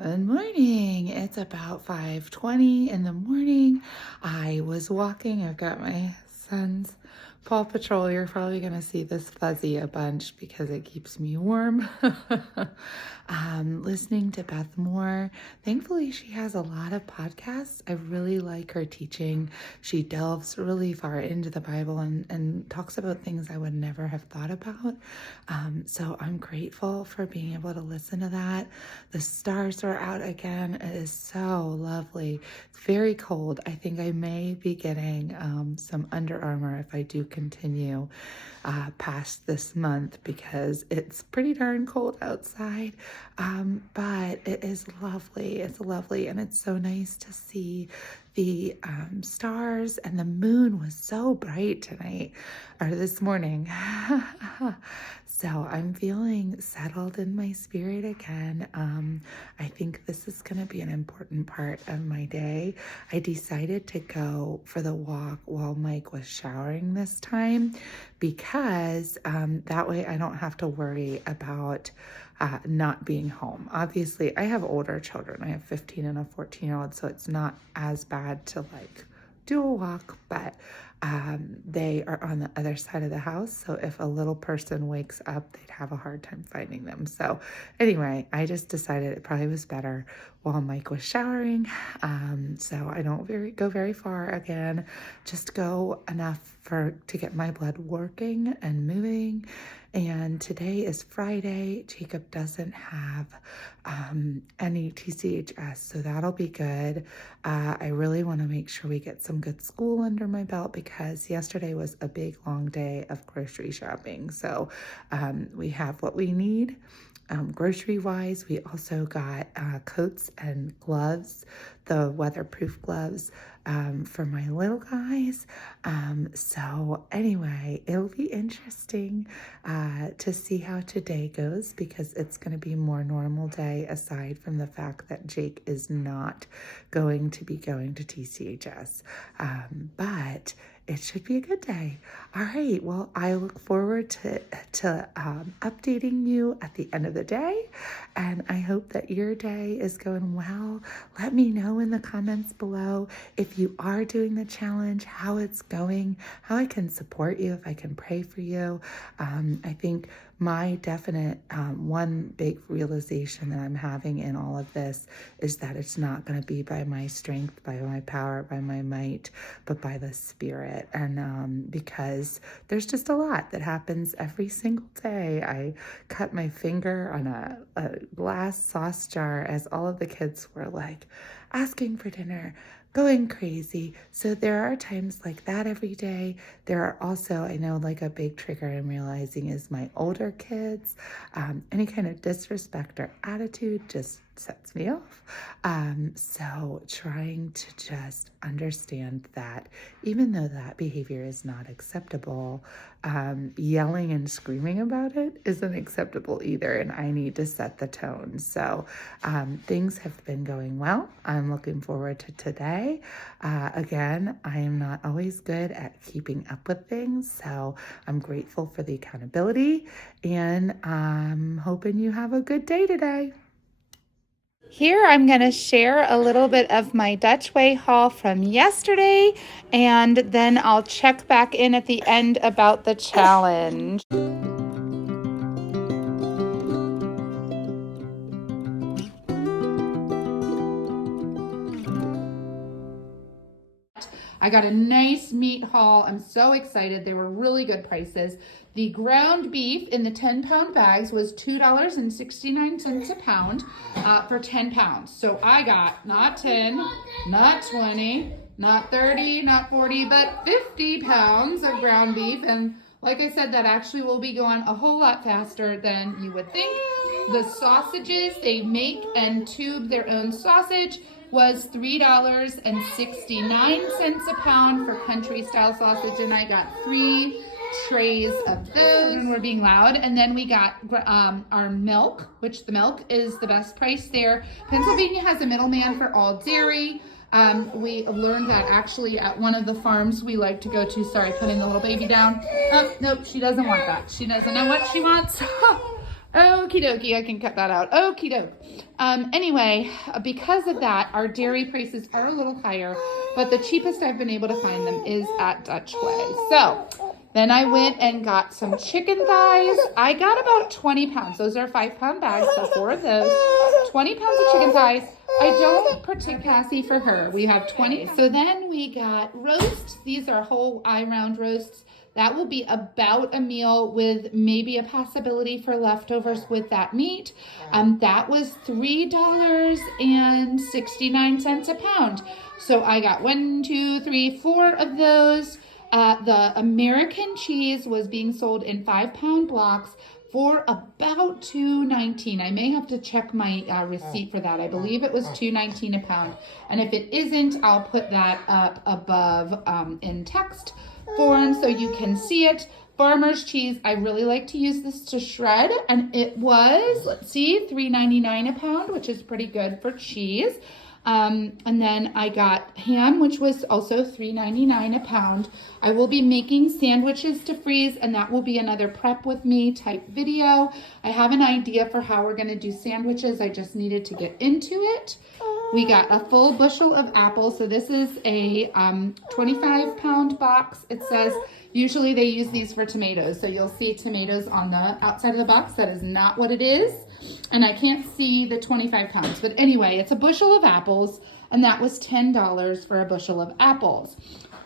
Good morning. It's about 5:20 in the morning. I was walking. I've got my son's Paw Patrol. You're probably going to see this fuzzy a bunch because it keeps me warm. Listening to Beth Moore. Thankfully, she has a lot of podcasts. I really like her teaching. She delves really far into the Bible and talks about things I would never have thought about. So I'm grateful for being able to listen to that. The stars are out again. It is so lovely. It's very cold. I think I may be getting some Under Armour if I do continue past this month because it's pretty darn cold outside. But it is lovely. It's lovely. And it's so nice to see the stars, and the moon was so bright tonight or this morning. So I'm feeling settled in my spirit again. I think this is going to be an important part of my day. I decided to go for the walk while Mike was showering this time because that way I don't have to worry about not being home. Obviously, I have older children. I have 15 and a 14-year-old, so it's not as bad to do a walk, but they are on the other side of the house. So if a little person wakes up, they'd have a hard time finding them. So anyway, I just decided it probably was better while Mike was showering. So I don't go very far again, just go enough to get my blood working and moving. And today is Friday. Jacob doesn't have any TCHS, so that'll be good. I really want to make sure we get some good school under my belt because yesterday was a big, long day of grocery shopping. So we have what we need. Grocery-wise, we also got coats and gloves, the weatherproof gloves for my little guys. So anyway, it'll be interesting to see how today goes because it's going to be a more normal day aside from the fact that Jake is not going to be going to TCHS. But it should be a good day. All right. Well, I look forward to updating you at the end of the day. And I hope that your day is going well. Let me know in the comments below if you are doing the challenge, how it's going, how I can support you, if I can pray for you. I think my definite one big realization that I'm having in all of this is that it's not going to be by my strength, by my power, by my might, but by the Spirit. And because there's just a lot that happens every single day. I cut my finger on a glass sauce jar as all of the kids were asking for dinner, going crazy. So there are times like that every day. There are also, I know, a big trigger I'm realizing is my older kids. Any kind of disrespect or attitude just sets me off. So trying to just understand that even though that behavior is not acceptable, yelling and screaming about it isn't acceptable either, and I need to set the tone. So things have been going well. I'm looking forward to today. Again, I am not always good at keeping up with things, so I'm grateful for the accountability, and I'm hoping you have a good day today. Here I'm going to share a little bit of my Dutch Way haul from yesterday, and then I'll check back in at the end about the challenge. I got a nice meat haul. I'm so excited. They were really good prices. The ground beef in the 10-pound bags was $2.69 a pound for 10 pounds. So I got not 10, not 20, not 30, not 40, but 50 pounds of ground beef. And like I said, that actually will be going a whole lot faster than you would think. The sausages, they make and tube their own sausage, was $3.69 a pound for country style sausage, and I got 3 trays of those. And we're being loud. And then we got our milk, which the milk is the best price there. Pennsylvania has a middleman for all dairy. We learned that actually at one of the farms we like to go to. Sorry, putting the little baby down. Oh, nope, she doesn't want that. She doesn't know what she wants. Okie dokie, I can cut that out. Okie doke. Anyway, because of that, our dairy prices are a little higher, but the cheapest I've been able to find them is at Dutch Way. So then I went and got some chicken thighs. I got about 20 pounds. Those are 5-pound bags, so 4 of those. 20 pounds of chicken thighs. I don't particularly Cassie for her. We have 20. So then we got roasts. These are whole eye-round roasts. That will be about a meal with maybe a possibility for leftovers with that meat. That was $3.69 a pound. So I got 1, 2, 3, 4 of those. The American cheese was being sold in 5-pound blocks for about $2.19. I may have to check my receipt for that. I believe it was $2.19 a pound. And if it isn't, I'll put that up above in text form so you can see it. Farmer's cheese, I really like to use this to shred, and it was, let's see, $3.99 a pound, which is pretty good for cheese. And then I got ham, which was also $3.99 a pound. I will be making sandwiches to freeze, and that will be another prep with me type video. I have an idea for how we're going to do sandwiches. I just needed to get into it. We got a full bushel of apples. So this is a 25-pound box. It says usually they use these for tomatoes. So you'll see tomatoes on the outside of the box. That is not what it is. And I can't see the 25 pounds. But anyway, it's a bushel of apples. And that was $10 for a bushel of apples.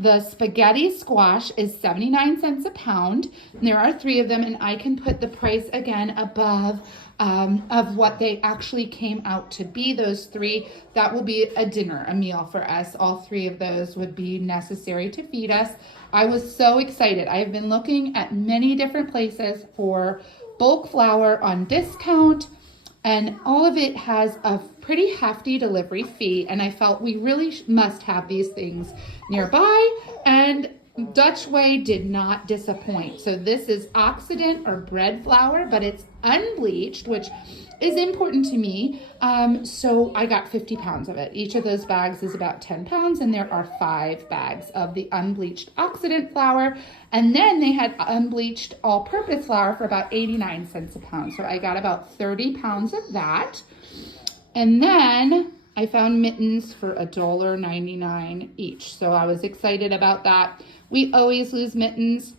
The spaghetti squash is 79 cents a pound. And there are 3 of them. And I can put the price again above of what they actually came out to be, those 3. That will be a dinner, a meal for us. All 3 of those would be necessary to feed us. I was so excited. I have been looking at many different places for bulk flour on discount, and all of it has a pretty hefty delivery fee, and I felt we really must have these things nearby, and Dutch Way did not disappoint. So this is Occident or bread flour, but it's unbleached, which is important to me. So I got 50 pounds of it. Each of those bags is about 10 pounds, and there are 5 bags of the unbleached Occident flour. And then they had unbleached all-purpose flour for about 89 cents a pound. So I got about 30 pounds of that. And then I found mittens for $1.99 each. So I was excited about that. We always lose mittens,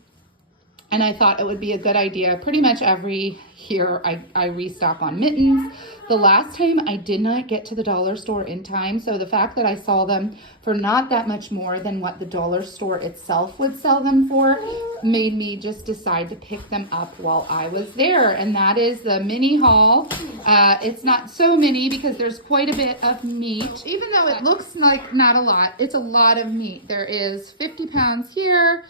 and I thought it would be a good idea. Pretty much every year I restock on mittens. The last time I did not get to the dollar store in time, so the fact that I saw them for not that much more than what the dollar store itself would sell them for made me just decide to pick them up while I was there, and that is the mini haul. It's not so mini because there's quite a bit of meat. Even though it looks like not a lot, it's a lot of meat. There is 50 pounds here.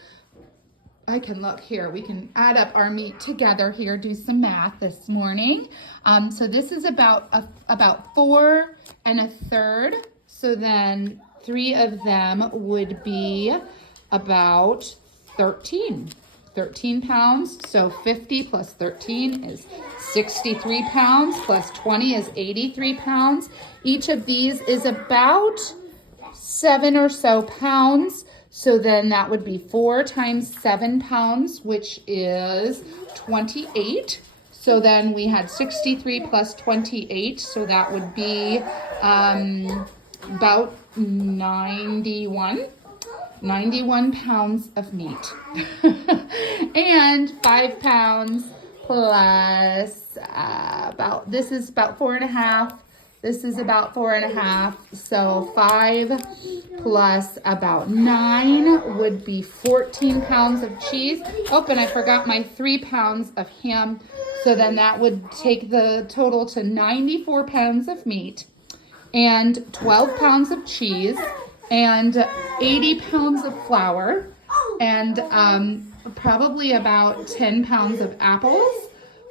I can look here. We can add up our meat together here, do some math this morning. So this is about 4 1/3. So then 3 of them would be about 13 pounds. So 50 plus 13 is 63 pounds, plus 20 is 83 pounds. Each of these is about 7 or so pounds. So then that would be 4 times 7 pounds, which is 28. So then we had 63 plus 28. So that would be about 91 pounds of meat. And 5 pounds plus this is about 4.5. This is about 4.5. So 5 plus about 9 would be 14 pounds of cheese. Oh, and I forgot my 3 pounds of ham. So then that would take the total to 94 pounds of meat and 12 pounds of cheese and 80 pounds of flour and probably about 10 pounds of apples.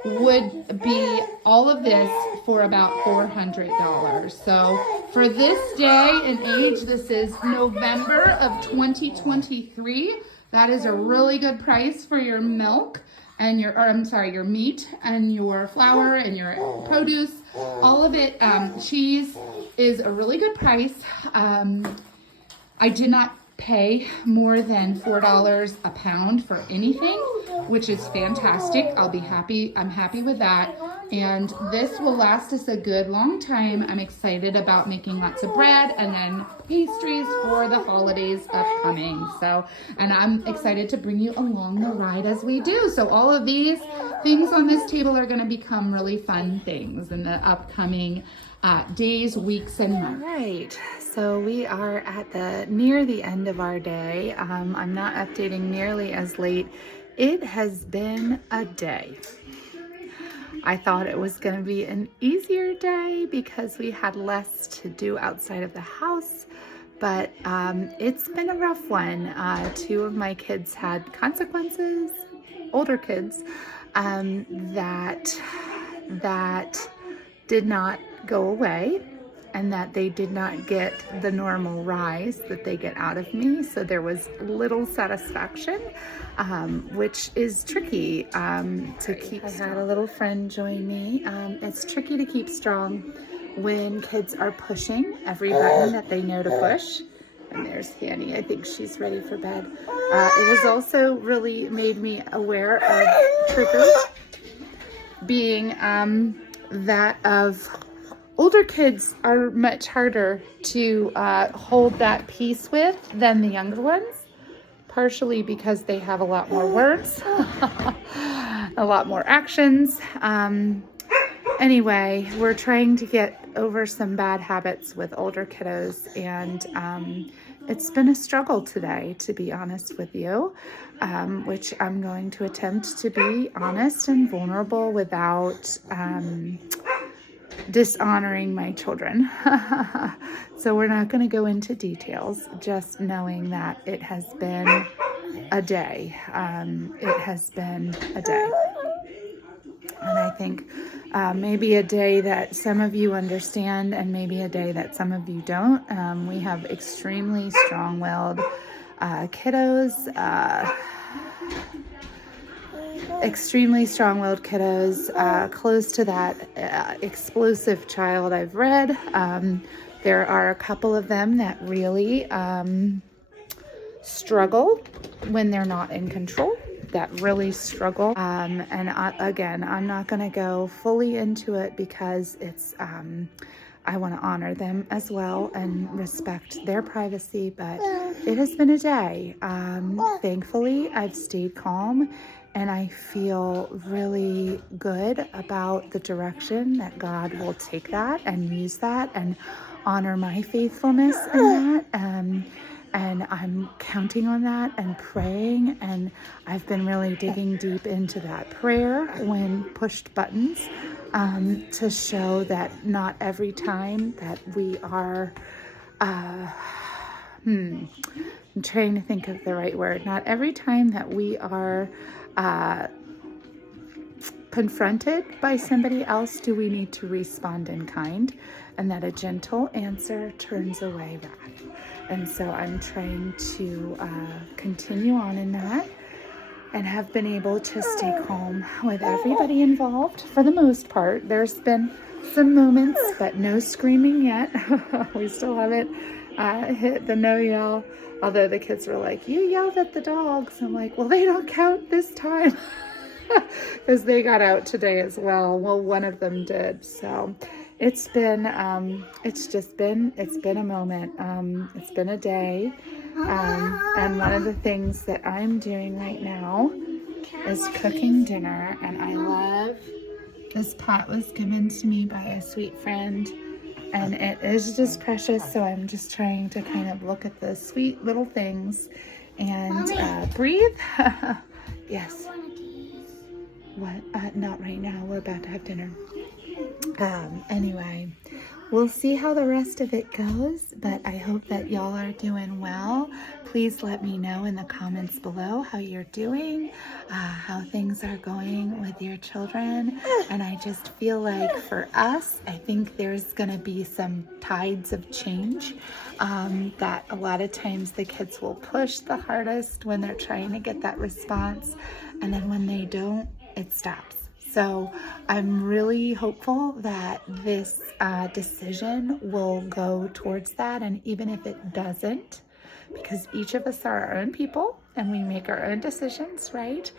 Would be all of this for about $400. So for this day and age, this is November of 2023. That is a really good price for your milk and your meat and your flour and your produce. All of it, cheese is a really good price. I did not pay more than $4 a pound for anything, which is fantastic. I'm happy with that. And this will last us a good long time. I'm excited about making lots of bread and then pastries for the holidays upcoming. So, and I'm excited to bring you along the ride as we do. So all of these things on this table are going to become really fun things in the upcoming days, weeks, and months. All right, so we are at near the end of our day. I'm not updating nearly as late. It has been a day. I thought it was going to be an easier day because we had less to do outside of the house, but it's been a rough one. Two of my kids had consequences, older kids, that did not go away, and that they did not get the normal rise that they get out of me. So there was little satisfaction, which is tricky to keep. I had a little friend join me. It's tricky to keep strong when kids are pushing every button that they know to push. And there's Hanny. I think she's ready for bed. It has also really made me aware of triggers, being that of older kids are much harder to hold that peace with than the younger ones, partially because they have a lot more words, a lot more actions. Anyway, we're trying to get over some bad habits with older kiddos, and it's been a struggle today, to be honest with you, which I'm going to attempt to be honest and vulnerable without dishonoring my children. So we're not going to go into details, just knowing that it has been a day. It has been a day. And I think maybe a day that some of you understand and maybe a day that some of you don't. We have extremely strong-willed kiddos, close to that explosive child I've read. There are a couple of them that really struggle when they're not in control, that really struggle. Again, I'm not going to go fully into it because it's, I want to honor them as well and respect their privacy, but it has been a day. Thankfully, I've stayed calm, and I feel really good about the direction that God will take that and use that and honor my faithfulness in that. And I'm counting on that and praying, and I've been really digging deep into that prayer when pushed buttons, to show that not every time that we are, I'm trying to think of the right word, not every time that we are confronted by somebody else do we need to respond in kind, and that a gentle answer turns away wrath. And so I'm trying to continue on in that and have been able to stay calm with everybody involved for the most part. There's been some moments, but no screaming yet. We still haven't hit the no yell, although the kids were like, "You yelled at the dogs." I'm like, well, they don't count this time. Because they got out today as well. Well, one of them did. So it's been a moment. It's been a day. And one of the things that I'm doing right now is cooking dinner. And I love, this pot was given to me by a sweet friend, and it is just precious. So I'm just trying to kind of look at the sweet little things and breathe. Yes. What? Not right now. We're about to have dinner. Anyway, we'll see how the rest of it goes, but I hope that y'all are doing well. Please let me know in the comments below how you're doing, how things are going with your children. And I just feel like for us, I think there's going to be some tides of change, that a lot of times the kids will push the hardest when they're trying to get that response, and then when they don't, it stops. So I'm really hopeful that this decision will go towards that. And even if it doesn't, because each of us are our own people and we make our own decisions, right?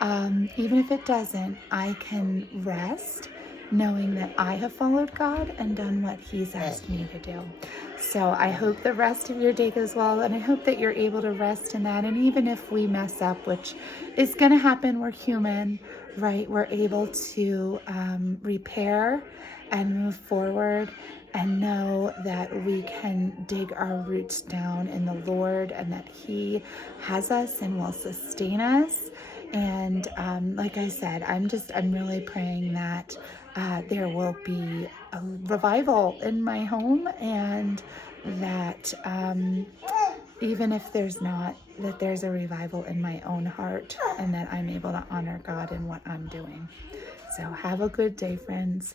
Even if it doesn't, I can rest knowing that I have followed God and done what He's asked me to do. So I hope the rest of your day goes well, and I hope that you're able to rest in that. And even if we mess up, which is going to happen, we're human, right? We're able to repair and move forward and know that we can dig our roots down in the Lord and that He has us and will sustain us. And like I said, I'm really praying that there will be a revival in my home, and that even if there's not, that there's a revival in my own heart, and that I'm able to honor God in what I'm doing. So have a good day, friends.